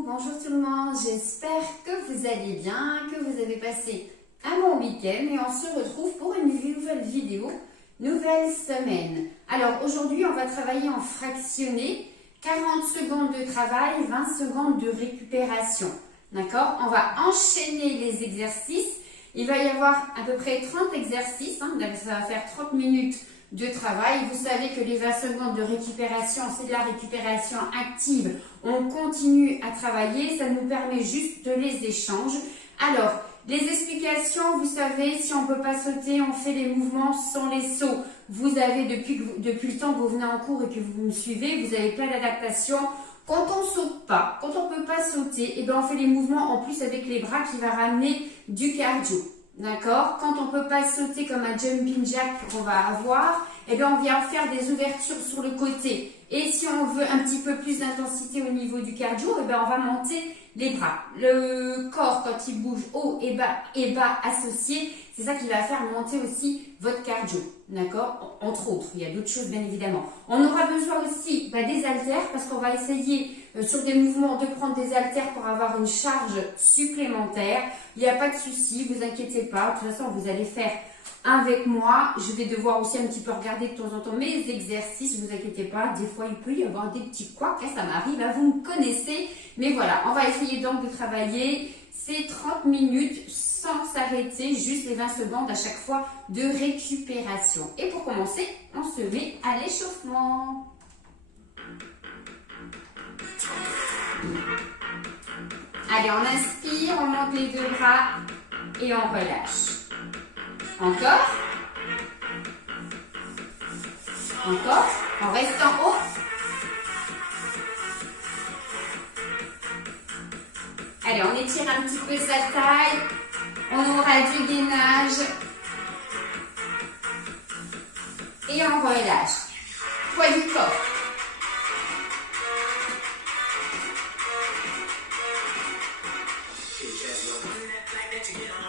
Bonjour tout le monde, j'espère que vous allez bien, que vous avez passé un bon week-end et on se retrouve pour une nouvelle vidéo, nouvelle semaine. Alors aujourd'hui on va travailler en fractionné, 40 secondes de travail, 20 secondes de récupération. D'accord? On va enchaîner les exercices, il va y avoir à peu près 30 exercices, ça va faire 30 minutes de travail. Vous savez que les 20 secondes de récupération, c'est de la récupération active. On continue à travailler, ça nous permet juste de les échanges. Alors, les explications, vous savez, si on ne peut pas sauter, on fait les mouvements sans les sauts. Vous avez, depuis le temps que vous venez en cours et que vous me suivez, vous avez plein d'adaptations. Quand on ne saute pas, quand on ne peut pas sauter, on fait les mouvements en plus avec les bras qui va ramener du cardio. D'accord? Quand on ne peut pas sauter comme un jumping jack qu'on va avoir, on vient faire des ouvertures sur le côté. Et si on veut un petit peu plus d'intensité au niveau du cardio, on va monter les bras. Le corps, quand il bouge haut et bas associés, c'est ça qui va faire monter aussi votre cardio. D'accord? Entre autres, il y a d'autres choses bien évidemment. On aura besoin aussi des haltères parce qu'on va essayer sur des mouvements de prendre des haltères pour avoir une charge supplémentaire. Il n'y a pas de souci, vous inquiétez pas. De toute façon, vous allez faire avec moi. Je vais devoir aussi un petit peu regarder de temps en temps mes exercices. Vous inquiétez pas, des fois il peut y avoir des petits couacs, ça m'arrive, vous me connaissez. Mais voilà, on va essayer donc de travailler ces 30 minutes sans s'arrêter, juste les 20 secondes à chaque fois de récupération. Et pour commencer, on se met à l'échauffement. Allez, on inspire, on monte les deux bras et on relâche. Encore. Encore. On reste en haut. Allez, on étire un petit peu sa taille. On aura du gainage. Et on relâche. Poids du corps.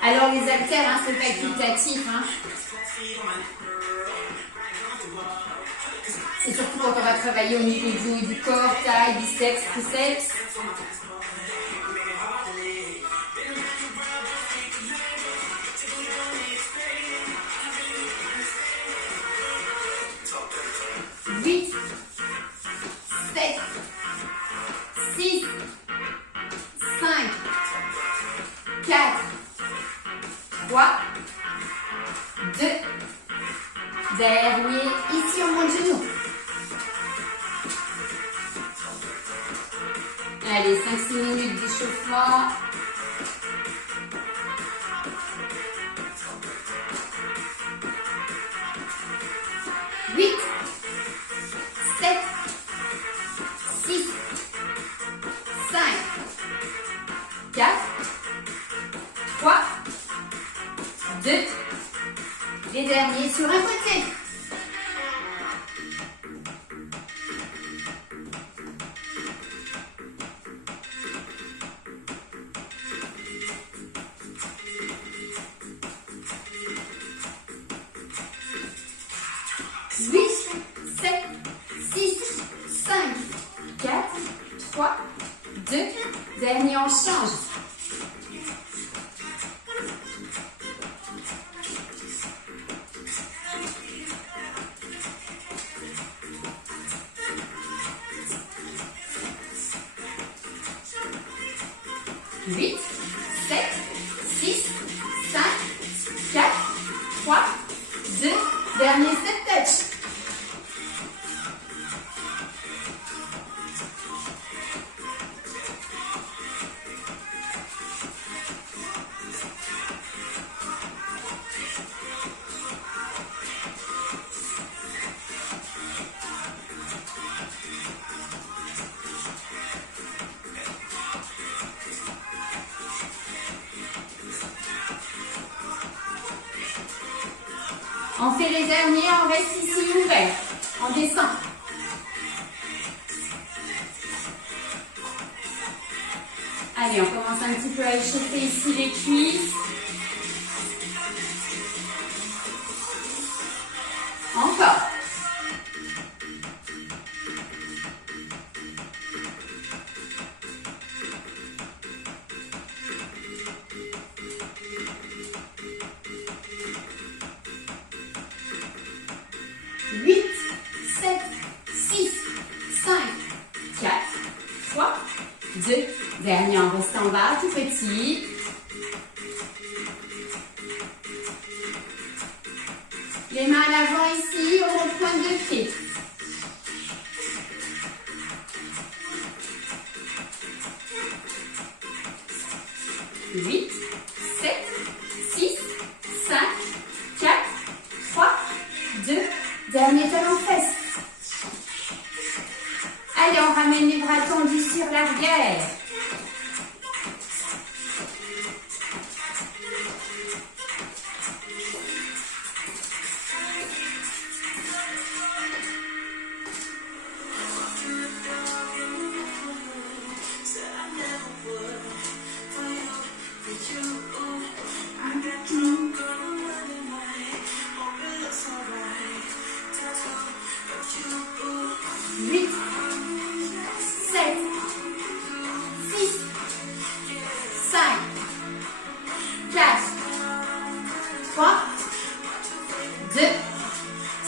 Alors les haltères, c'est facultatif. C'est surtout quand on va travailler au niveau du haut du corps, taille, biceps, triceps. Huit, 7, 6, 5, 4, 3, 2, dernier, ici on monte genou. Allez, 5-6 minutes d'échauffement. Huit, 7, 6, 5, 4, 3, 2, les derniers sur un côté. Dernier, on change. Huit, 7, 6, 5, 4, 3, 2, dernier step touch. On fait les derniers, on reste ici ouvert. On descend. Allez, on commence un petit peu à échauffer ici les cuisses. Encore. 2. Dernier en restant en bas, tout petit. Les mains à l'avant ici, on pointe de pied. 8, 7, 6, 5, 4, 3, 2. Dernier talon fesse. Allez, on ramène les bras tendus sur l'arrière.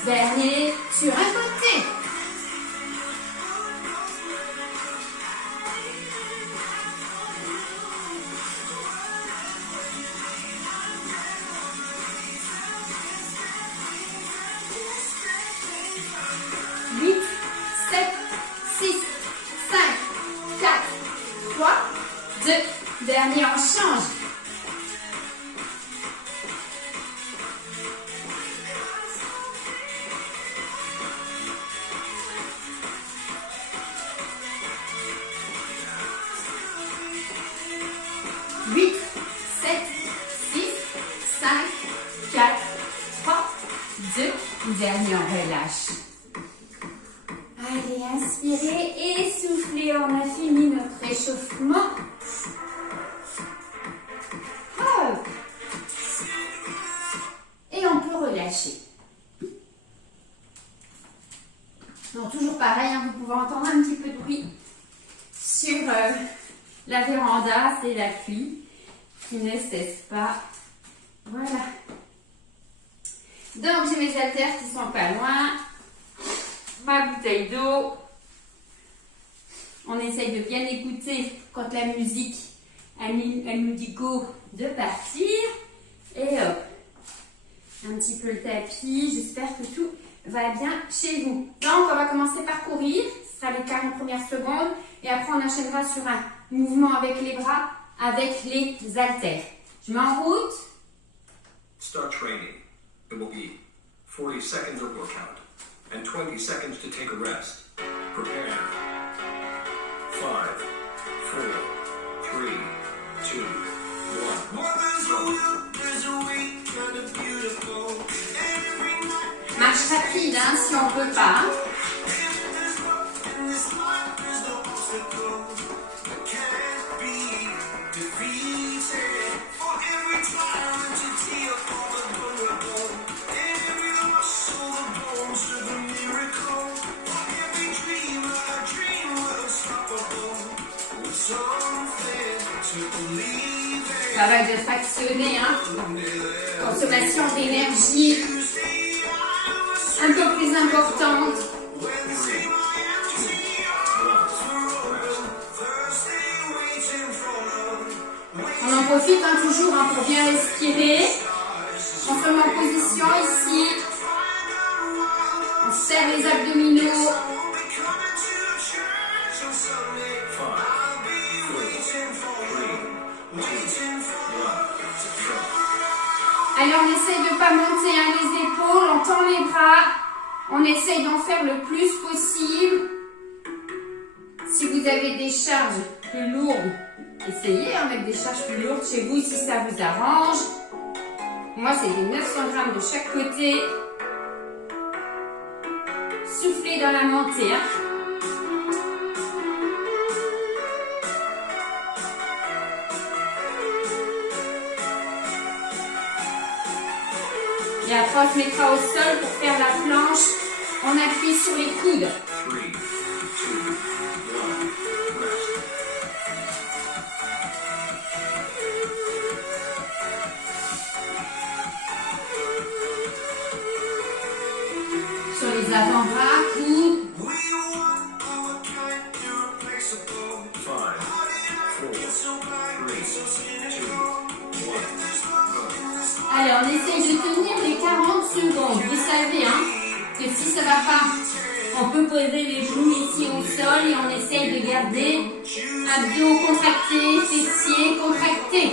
Dernier sur un côté. Huit, 7, 6, 5, 4, 3, 2. Dernier, on change. 8, 7, 6, 5, 4, 3, 2. Dernier, on relâche. Allez, inspirez et soufflez. On a fini notre échauffement. Hop. Et on peut relâcher. Non, toujours pareil, hein, vous pouvez entendre un petit peu de bruit sur la véranda, c'est la pluie qui ne cesse pas. Voilà. Donc, j'ai mes haltères qui sont pas loin. Ma bouteille d'eau. On essaye de bien écouter quand la musique, elle nous dit go de partir. Et hop. Un petit peu le tapis. J'espère que tout va bien chez vous. Donc, on va commencer par courir. Ce sera les 40 premières secondes. Et après, on enchaînera sur un mouvement avec les bras, avec les haltères. Je mets en route. Start training. It will be 40 seconds of workout and 20 seconds to take a rest. Prepare. 5, 4, 3, 2, 1. Marche rapide, hein, si on peut pas. Ça va de fractionner, hein. Consommation d'énergie un peu plus importante. On en profite, hein, toujours, hein, pour bien respirer. On se met en position ici. On serre les abdominaux. Allez, on essaye de ne pas monter, hein, les épaules, on tend les bras, on essaye d'en faire le plus possible. Si vous avez des charges plus lourdes, essayez de mettre des charges plus lourdes chez vous si ça vous arrange. Moi, c'est des 900 grammes de chaque côté. Soufflez dans la montée, hein. Et après, on se mettra au sol pour faire la planche. On appuie sur les coudes. 3, 2, 1, rest. Sur les avant-bras, coudes. 5, Alors, on essaye de tenir les 40 secondes. Vous savez que si ça ne va pas, on peut poser les genoux ici au sol et on essaye de garder abdos contractés, fessiers contractés.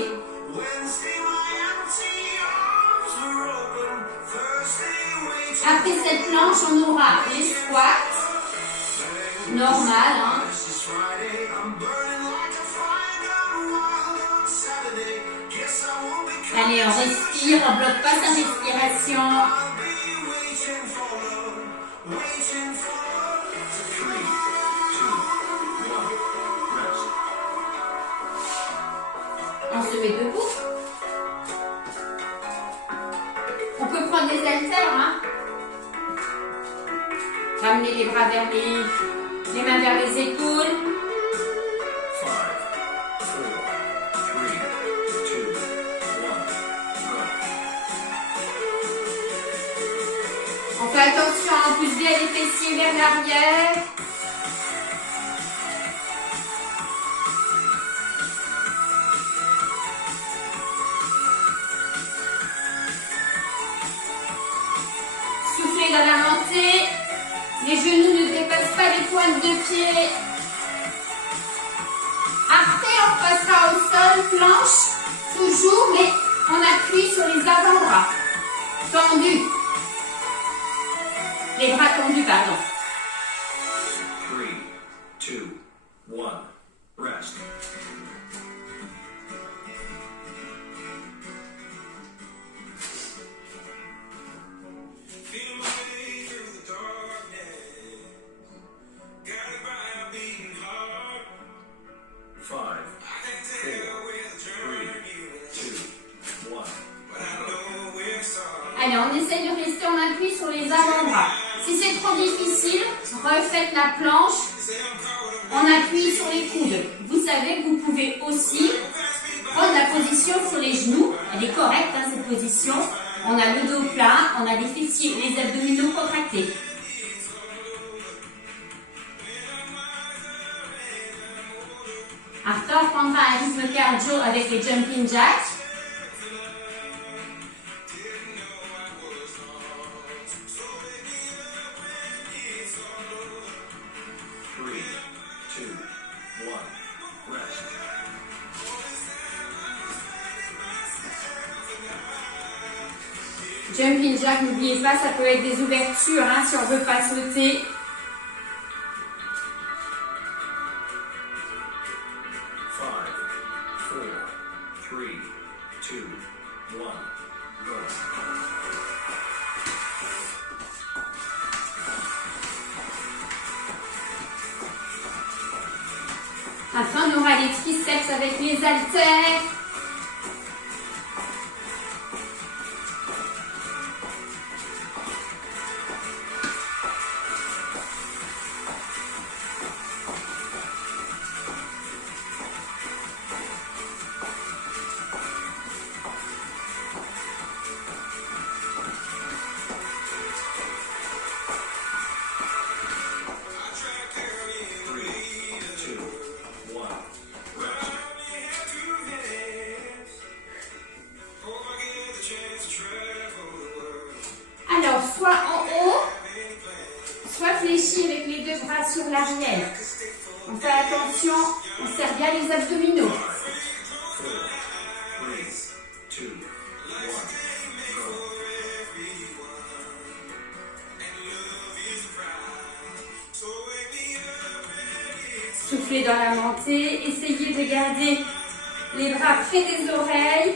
Après cette planche, on aura les squats. Normal, Allez, on respire, on bloque pas sa respiration. On se met debout. On peut prendre des haltères, Ramener les bras vers les mains vers les épaules. 5, 4, 3, 2, 1, go. On fait attention, on pousse bien les fessiers vers l'arrière. Soufflez dans la montée. Les genoux ne dépassent pas les pointes de pied. Après, on passera au sol, planche, toujours, mais on appuie sur les avant-bras. Tendus. Les bras tendus, pardon. 3, 2, 1, rest. Allez, on essaie de rester en appui sur les avant-bras. Si c'est trop difficile, refaites la planche. On appuie sur les coudes. Vous savez que vous pouvez aussi prendre la position sur les genoux. Elle est correcte, cette position. On a le dos plat, on a les fessiers, les abdominaux contractés. Après, on prendra un rythme cardio avec les jumping jacks. Jumping jack, n'oubliez pas, ça peut être des ouvertures si on ne veut pas sauter. Après, on aura les triceps avec les haltères. Alors, soit en haut, soit fléchi avec les deux bras sur l'arrière. On fait attention, on serre bien les abdominaux. Soufflez dans la montée, essayez de garder les bras près des oreilles.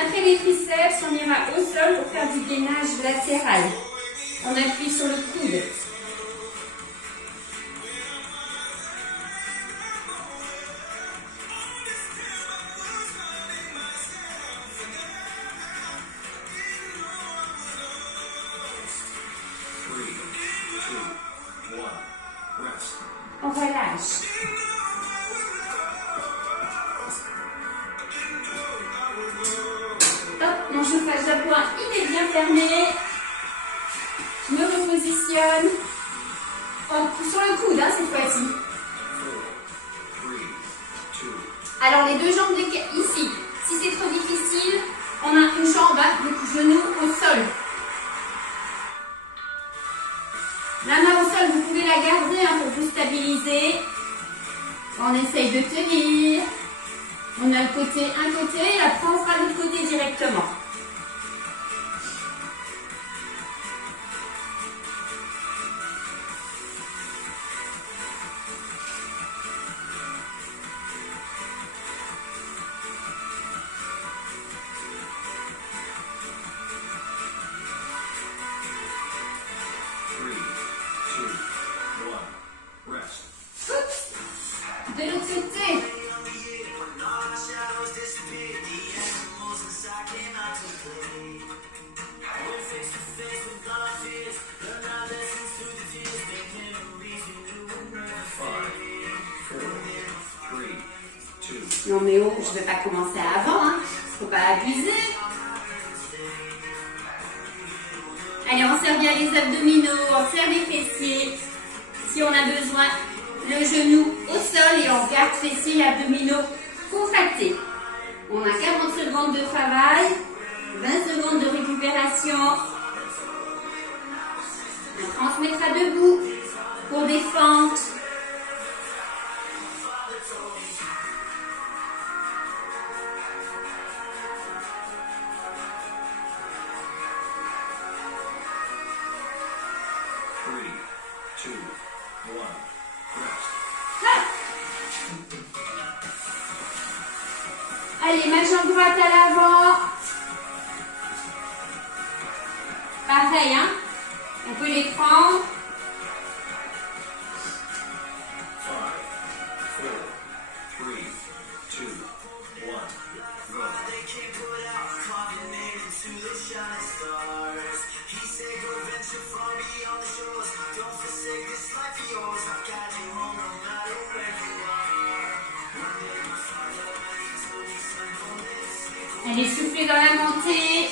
Après les triceps, on ira au sol pour faire du gainage latéral. On appuie sur le coude. On relâche. Hop, mon chauffage d'appoint, il est bien fermé. Je me repositionne. Sur le coude, cette fois-ci. Alors les deux jambes ici, si c'est trop difficile, on a une jambe, le genou au sol. La main au sol, vous pouvez la garder pour vous stabiliser. On essaye de tenir. On a un côté, et après on fera l'autre côté directement. De l'autre côté. Non mais oh, je ne vais pas commencer avant, hein. Faut pas abuser. Allez, on serre bien les abdominaux, on serre les fessiers. Si on a besoin, le genou au sol et on garde fessiers et abdominaux contractés. On a 40 secondes de travail, 20 secondes de récupération. On se mettra debout pour des fentes. Allez, ma jambe droite à l'avant. Pareil, hein? On peut les prendre. 5, 4, 3, 2, 1, go. Allez, soufflez dans la montée.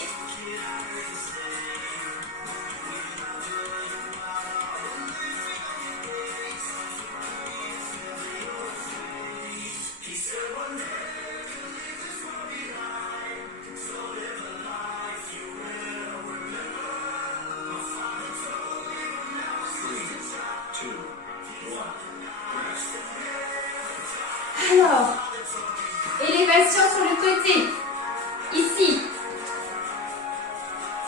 Alors, élévation sur le côté. Ici,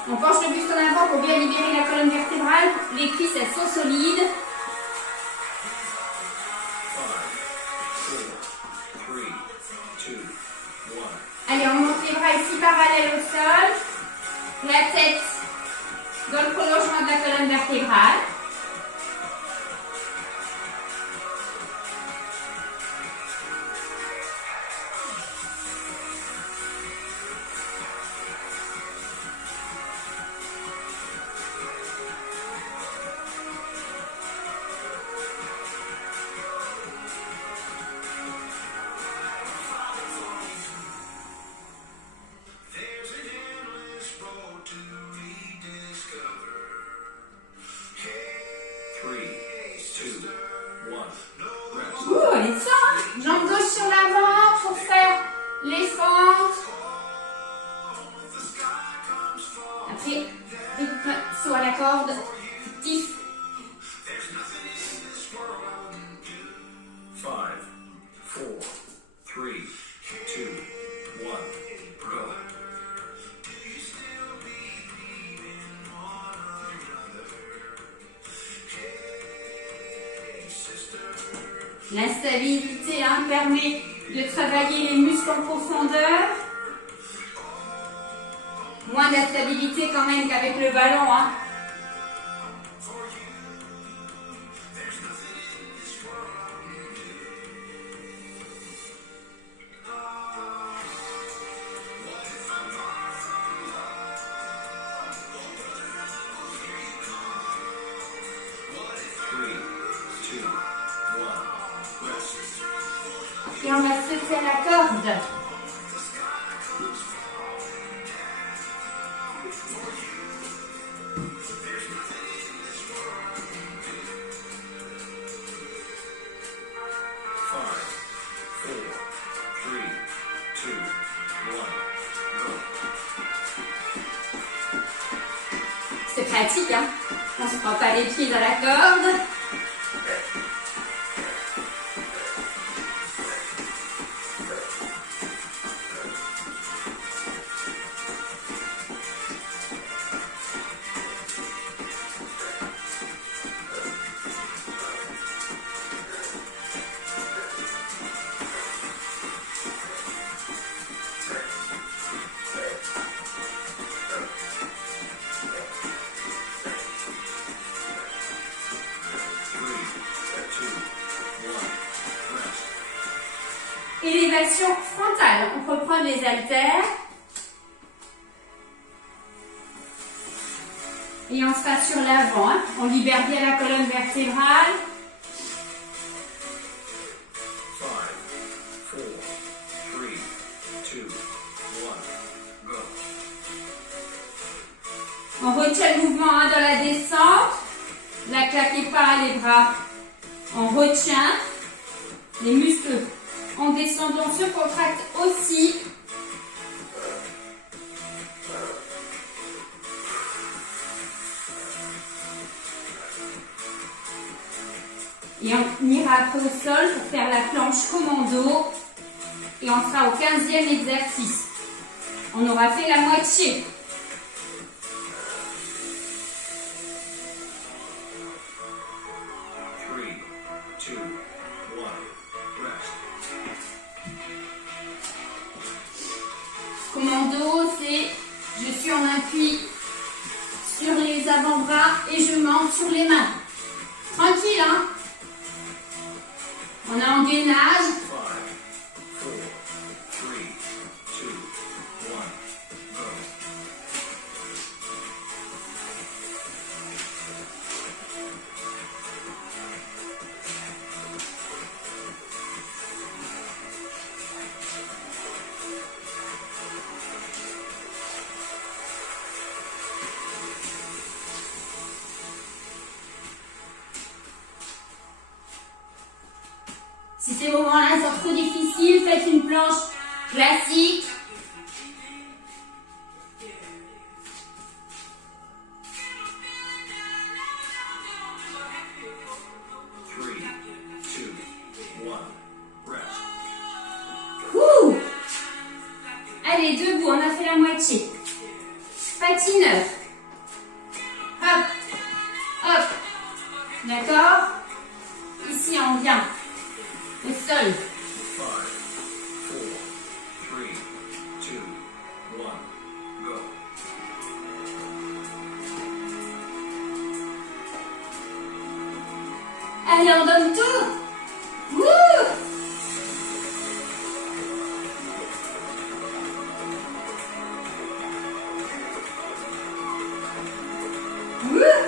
on penche le buste en avant pour bien libérer la colonne vertébrale. Les cuisses, elles sont solides. 5, 4, 3, 2, 1. Allez, on monte les bras ici parallèles au sol. La tête dans le prolongement de la colonne vertébrale. Les fentes. Jambe gauche sur l'avant pour faire les fentes. Après, rythme, saut à la corde, fictif. 5, 4, 3, 2, 1, go. La stabilité permet de travailler les muscles en profondeur. Moins d'instabilité quand même qu'avec le ballon. Hein. Et on va sauter à la corde. pratique, hein. On ne se prend pas les pieds dans la corde. Élévation frontale. On peut prendre les haltères. Et on sera sur l'avant. Hein. On libère bien la colonne vertébrale. 5, 4, 3, 2, 1, go. On retient le mouvement hein, dans la descente. Ne claquez pas les bras. On retient les muscles. En descendant, se contracte aussi. Et on ira après au sol pour faire la planche commando. Et on sera au 15e exercice. On aura fait la moitié. Commando, c'est je suis en appui sur les avant-bras et je monte sur les mains. Tranquille, hein? On est en gainage. 5, 4, 3, 2, 1, go. Si ces moments-là sont trop difficiles, faites une planche classique. Ouh. Allez, debout, on a fait la moitié. Patineur. Hop, hop. D'accord? Ici, on vient. Le sol. 5, 4, 3, 2, 1, go. Allez, on donne tout. Wouh! Wouh!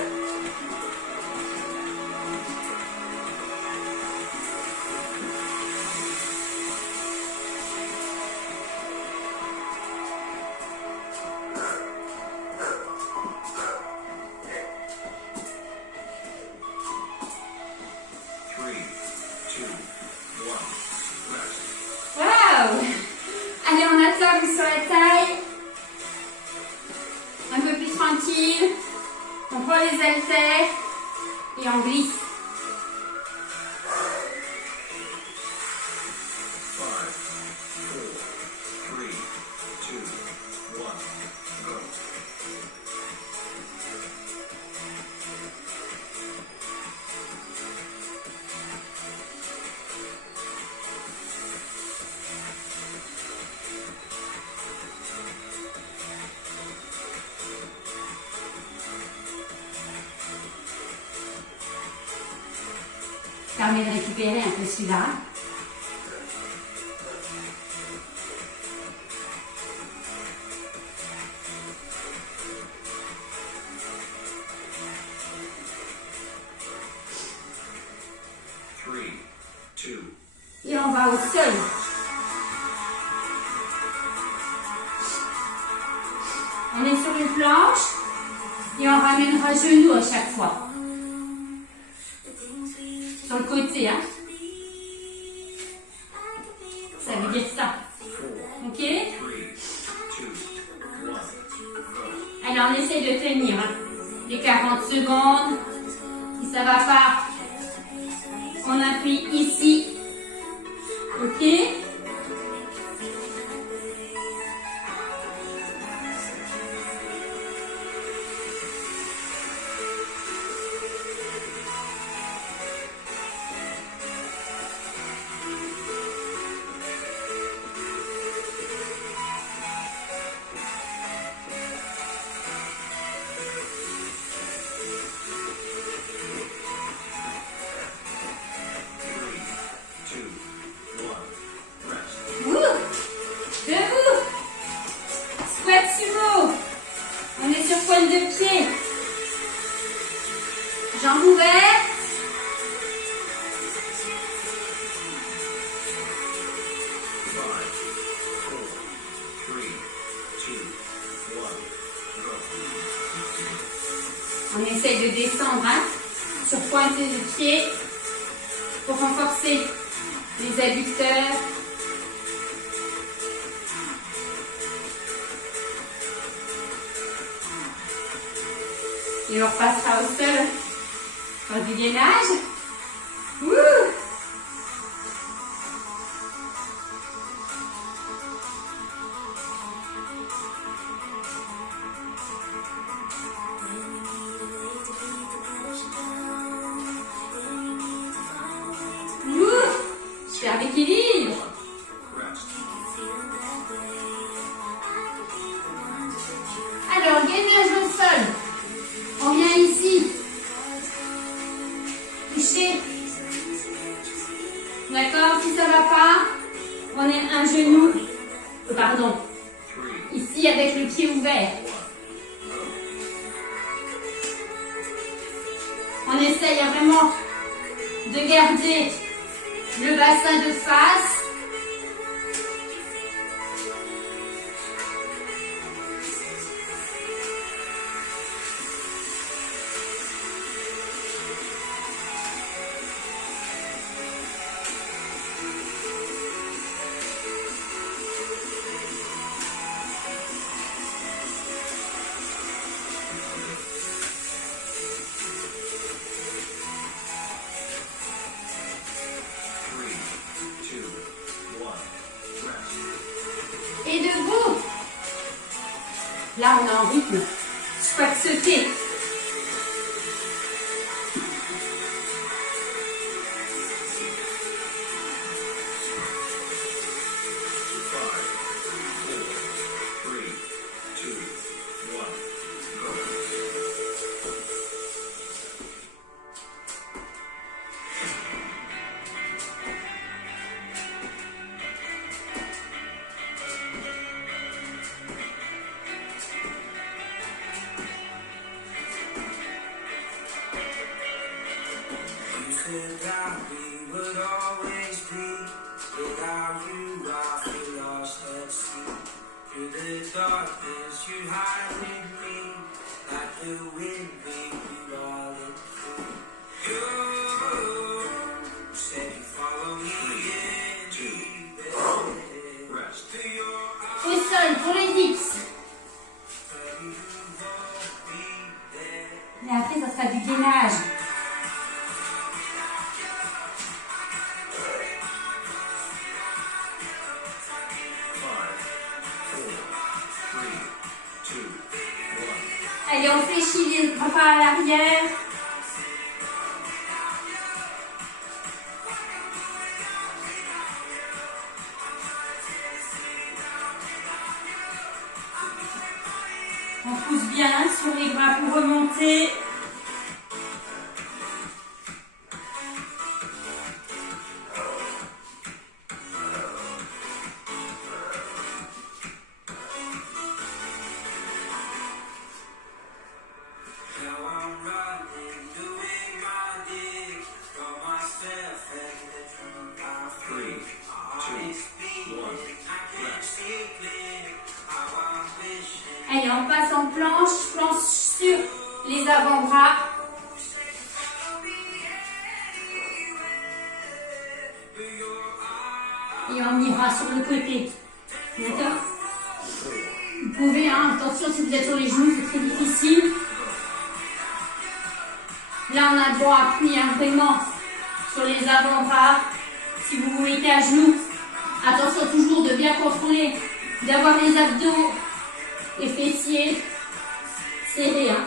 Waouh! Allez, on attaque sur la taille. Un peu plus tranquille. On prend les haltères et on glisse. 5, 4, 3, 2, 1, go. Permet de récupérer un peu celui-là. 3, 2. Et on va au sol. On est sur une planche et on ramènera genou à chaque fois. Sur le côté, hein. Ça veut dire ça. Ok? Allez, on essaie de tenir, hein. Les secondes. Si ça va pas, on appuie ici. Ok? Jambes ouvertes. On essaye de descendre sur pointer de pied pour renforcer les adducteurs. Et on repassera au sol par du gainage. Wouh! Super équilibre. Alors, gainage au sol. On vient ici. Toucher. D'accord? Si ça ne va pas, on est un genou. Pardon. Ici avec le pied ouvert. On essaye vraiment de garder le bassin de face. Et debout. Là, on est en rythme. Squat sauté. We would always be without you. I feel lost at sea. Through the darkness, you hide with me like the wind. We all it through. You said you follow me in. Rest. Au sol pour les dips. Et après, ça sera du gainage. Allez, on fléchit les bras à l'arrière. On pousse bien sur les bras pour remonter. Allez, on passe en planche, planche sur les avant-bras. Et on ira sur le côté. D'accord? Vous pouvez, hein, attention si vous êtes sur les genoux, c'est très difficile. Là, on a droit à appuyer vraiment sur les avant-bras. Si vous vous mettez à genoux, attention toujours de bien contrôler, d'avoir les abdos et fessiers serrés. Hein.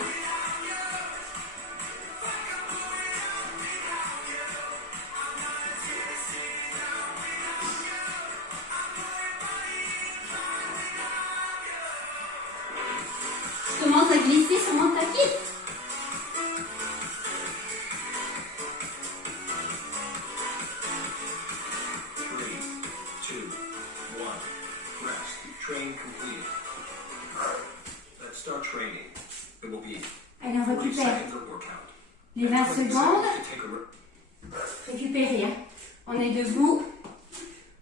Je commence à glisser sur mon tapis. Train completed. Let's start training. It will be Allez, on 40 récupère seconds of workout. les 20 20 secondes. seconds to take a Récupérer. Hein. On est debout.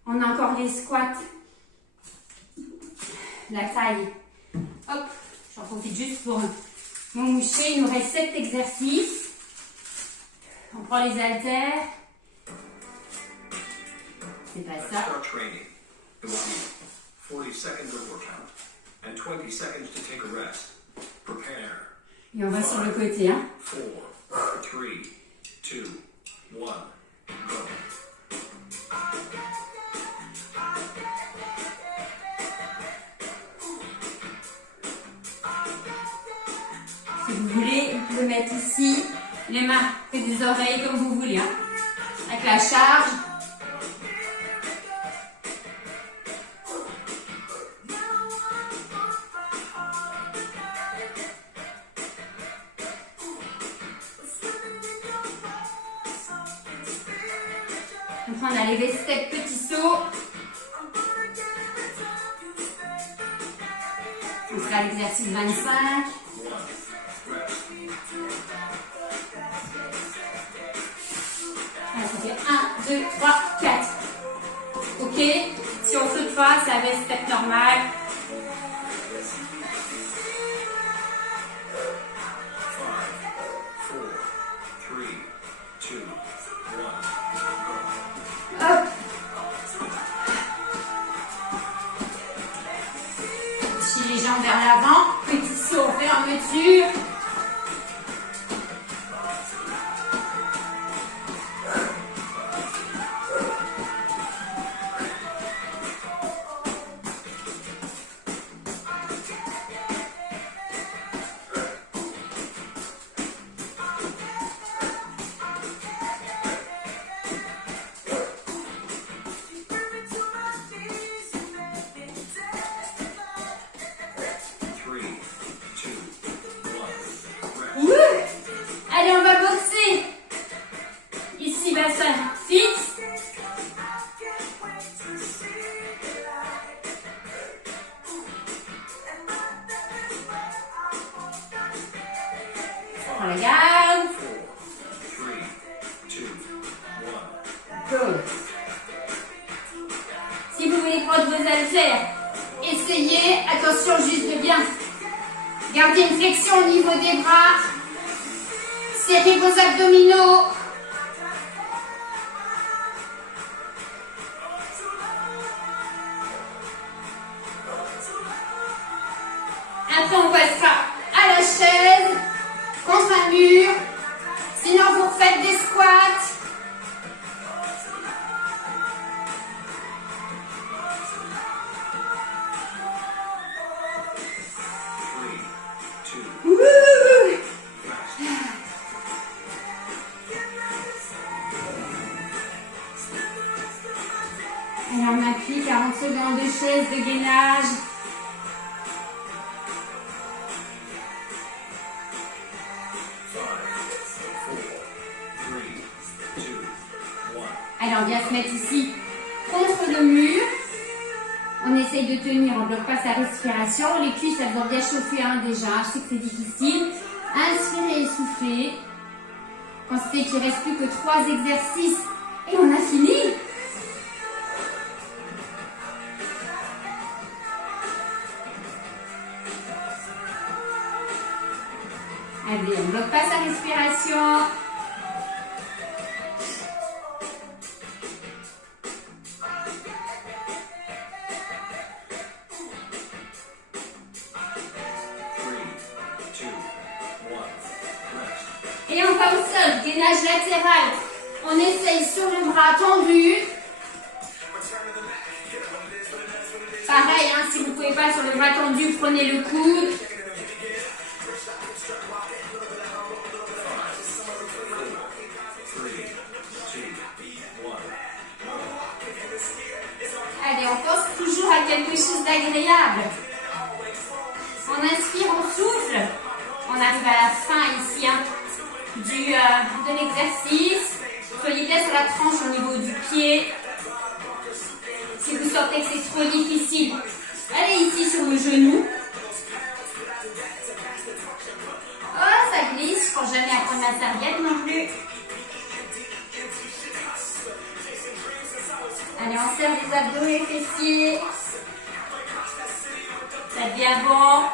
On a encore les squats. La taille. Hop, j'en profite juste pour me moucher. Il nous reste 7 exercices. On prend les haltères. C'est pas Let's ça. start training. It will be 40 seconds of workout and 20 seconds to take a rest. Prepare. Et on va sur le côté. Hein. 4, 3, 2, 1, go. Si vous voulez, vous pouvez mettre ici les mains près des oreilles comme vous voulez. Hein. Avec la charge. Enfin, on a levé 7 petits sauts. On sera à l'exercice 25. Voilà, ça fait 1, 2, 3, 4. Ok. Si on ne saute pas, ça va step normal. 5, 4, 3, 2, 1, go. Hop. Chie les jambes vers l'avant. Petit saut en fermeture. Allez, on va boxer. Ici, bassin fixe. On la garde. 4, 3, 2, 1. Go. Si vous voulez prendre vos haltères, essayez. Attention, juste de bien garder une flexion au niveau des bras. Serrez vos abdominaux. Après, on passera à la chaise, contre un mur. Sinon, vous refaites des squats. Alors, on appuie 40 secondes de chaise, de gainage. Alors, on vient se mettre ici contre le mur. On essaye de tenir, on ne bloque pas sa respiration. Les cuisses, elles ont bien chauffé déjà. Je sais que c'est difficile. Inspirez et soufflez. Pensez qu'il ne reste plus que 3 exercices. Et on a fini. Allez, on ne bloque pas sa respiration. Et on va au sol, gainage latéral. On essaye sur le bras tendu. Pareil, hein, si vous ne pouvez pas sur le bras tendu, prenez le coude. Allez, on pense toujours à quelque chose d'agréable. On inspire, on souffle. On arrive à la fin ici hein, de l'exercice. Soyez bien sur la tranche au niveau du pied. Si vous sentez que c'est trop difficile, allez ici sur le genou. Oh, ça glisse. Je ne pense jamais à prendre la serviette non plus. Allez, on serre les abdos et les fessiers. Ça devient bon.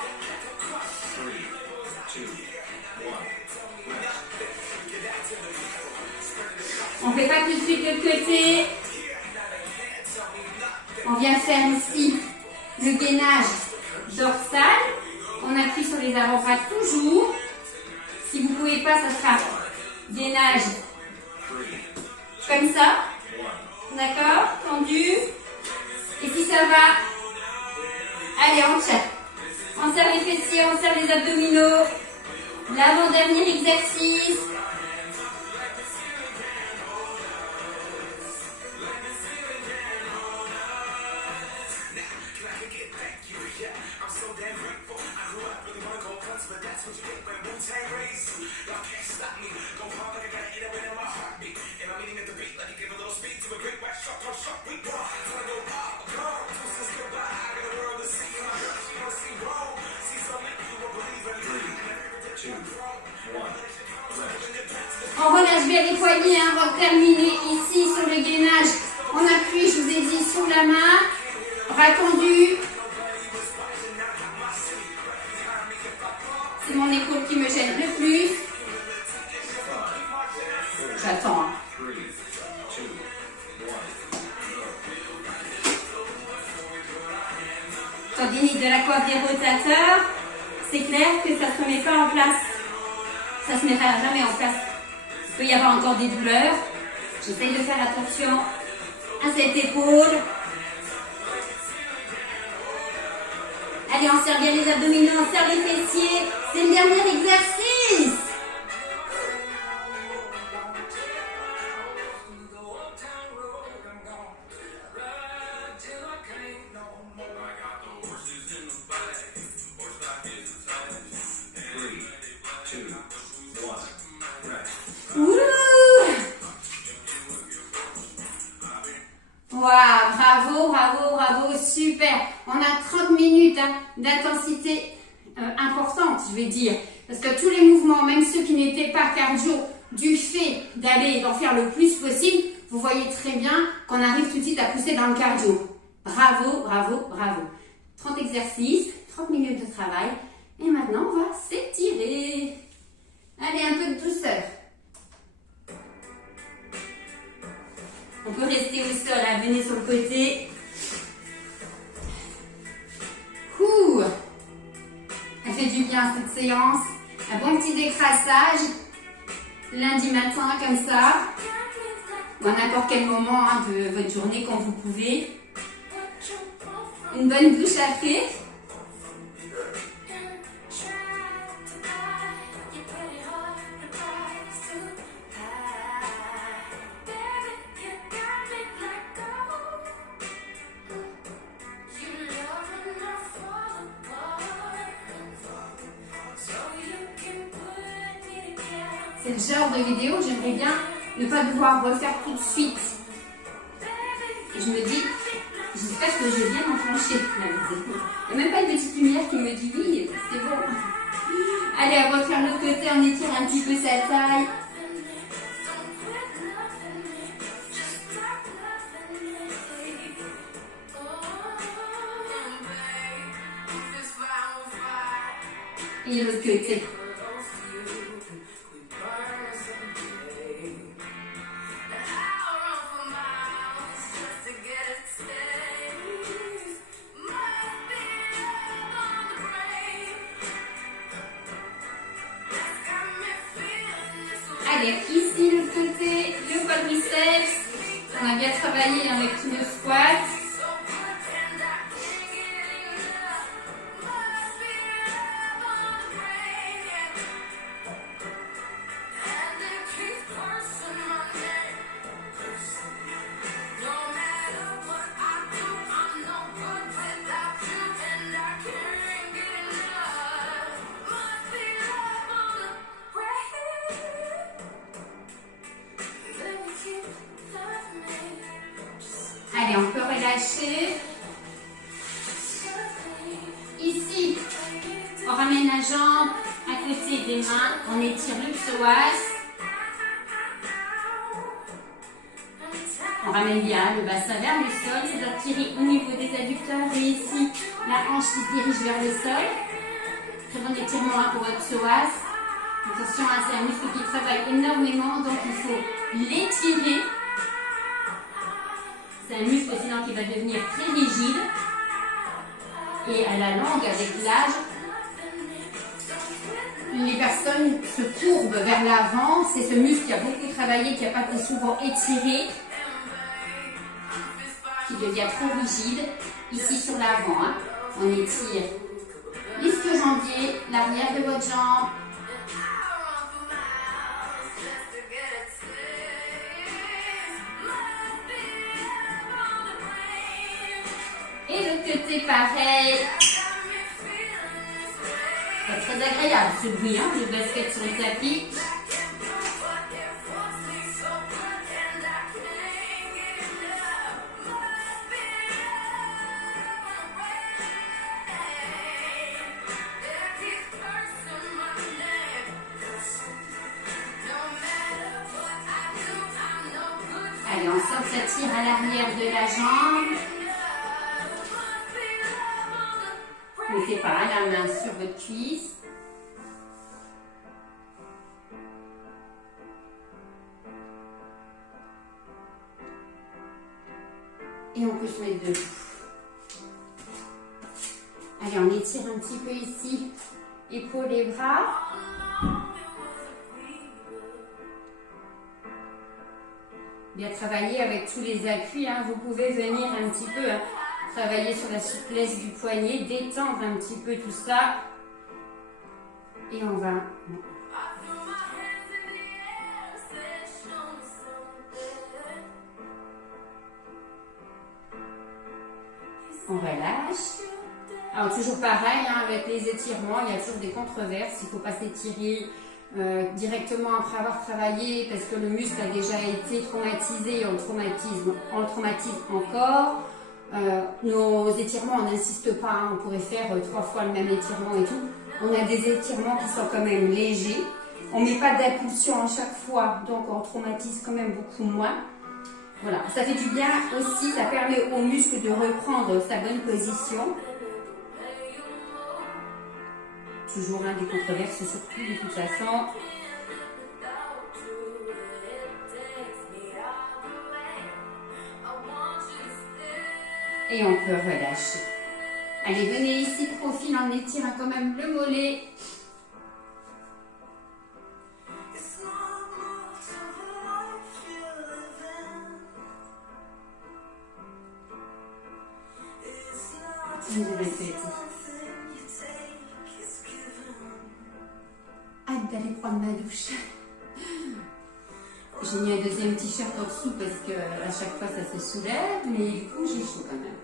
On ne fait pas tout de suite le côté. On vient faire ici le gainage dorsal. On appuie sur les avant-bras toujours. Si vous ne pouvez pas, ça sera gainage comme ça. D'accord? Tendu. Et si ça va, allez, on tient. On serre les fessiers, on serre les abdominaux. L'avant-dernier exercice. On relâche bien les poignets hein, avant de terminer ici sur le gainage. On appuie, je vous ai dit, sur la main. Bras tendu. C'est mon épaule qui me gêne le plus. J'attends. Hein. Tendinite de la coiffe des rotateurs. C'est clair que ça ne se met pas en place. Ça ne se mettra jamais en place. Il peut y avoir encore des douleurs. J'essaye de faire attention à cette épaule. Allez, on serre bien les abdominaux, on serre les fessiers. C'est le dernier exercice. Waouh, bravo, bravo, bravo, super. On a 30 minutes hein, d'intensité importante, je vais dire. Parce que tous les mouvements, même ceux qui n'étaient pas cardio, du fait d'aller d'en faire le plus possible, vous voyez très bien qu'on arrive tout de suite à pousser dans le cardio. Bravo, bravo, bravo. 30 exercices, 30 minutes de travail. Et maintenant, on va s'étirer. Allez, un peu de douceur. On peut rester au sol, hein. Venez sur le côté. Ouh. Ça fait du bien cette séance. Un bon petit décrassage. Lundi matin comme ça. Ou à n'importe quel moment hein, de votre journée quand vous pouvez. Une bonne douche après. C'est le genre de vidéo que j'aimerais bien ne pas devoir refaire tout de suite. Et je me dis, j'espère que je viens d'enclencher la vidéo. Il n'y a même pas une petite lumière qui me dit oui, c'est bon. Allez, on va refaire l'autre côté, on étire un petit peu sa taille. Et l'autre côté. triceps. On a bien travaillé avec tout le squat. Allez, on peut relâcher. Ici, on ramène la jambe à côté des mains. On étire le psoas. On ramène bien le bassin vers le sol. C'est-à-dire tirer au niveau des adducteurs. Et ici, la hanche qui se dirige vers le sol. Très bon étirement pour votre psoas. Attention, c'est un muscle qui travaille énormément. Donc, il faut l'étirer. C'est un muscle sinon qui va devenir très rigide. Et à la longue, avec l'âge, les personnes se courbent vers l'avant. C'est ce muscle qui a beaucoup travaillé, qui n'a pas été souvent étiré, qui devient trop rigide. Ici sur l'avant, hein. On étire l'ischio-jambier, l'arrière de votre jambe. Et l'autre côté, pareil. C'est très agréable ce bruit, hein, le basket sur le tapis. Allez, on sent que ça tire à l'arrière de la jambe. Mettez pas la main sur votre cuisse. Et on peut se mettre debout. Allez, on étire un petit peu ici, épaules et bras. Bien travailler avec tous les appuis, hein. Vous pouvez venir un petit peu travailler sur la souplesse du poignet, détendre un petit peu tout ça. Et on va... On relâche. Alors toujours pareil, hein, avec les étirements, il y a toujours des controverses. Il ne faut pas s'étirer directement après avoir travaillé parce que le muscle a déjà été traumatisé et on le traumatise encore. Nos étirements, on n'insiste pas, hein, on pourrait faire 3 fois le même étirement et tout. On a des étirements qui sont quand même légers. On ne met pas d'impulsion à chaque fois, donc on traumatise quand même beaucoup moins. Voilà, ça fait du bien aussi, ça permet au muscle de reprendre sa bonne position. Toujours des controverses surtout de toute façon. Et on peut relâcher. Allez, venez ici, profil en étirant quand même le mollet. Hâte d'aller prendre ma douche. J'ai mis un deuxième t-shirt en dessous parce que à chaque fois ça se soulève, mais du coup j'ai chaud quand même.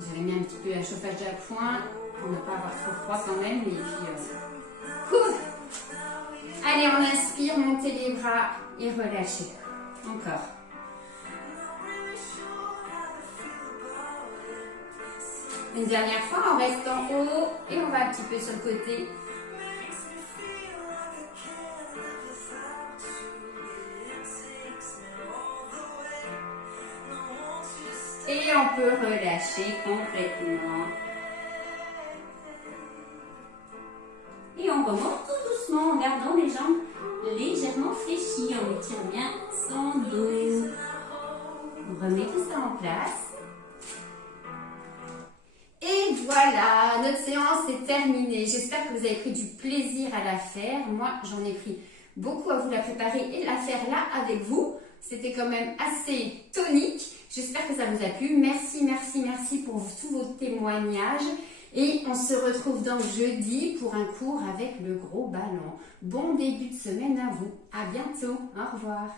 J'avais mis un petit peu un chauffage à point pour ne pas avoir trop froid quand même, et puis cool. Allez, on inspire, montez les bras et relâchez. Encore. Une dernière fois, on reste en haut et on va un petit peu sur le côté. Et on peut relâcher complètement. Et on remonte tout doucement en gardant les jambes légèrement fléchies. On étire bien son dos. On remet tout ça en place. Et voilà, notre séance est terminée. J'espère que vous avez pris du plaisir à la faire. Moi, j'en ai pris beaucoup à vous la préparer et la faire là avec vous. C'était quand même assez tonique. J'espère que ça vous a plu. Merci, merci, merci pour tous vos témoignages. Et on se retrouve donc jeudi pour un cours avec le gros ballon. Bon début de semaine à vous. À bientôt. Au revoir.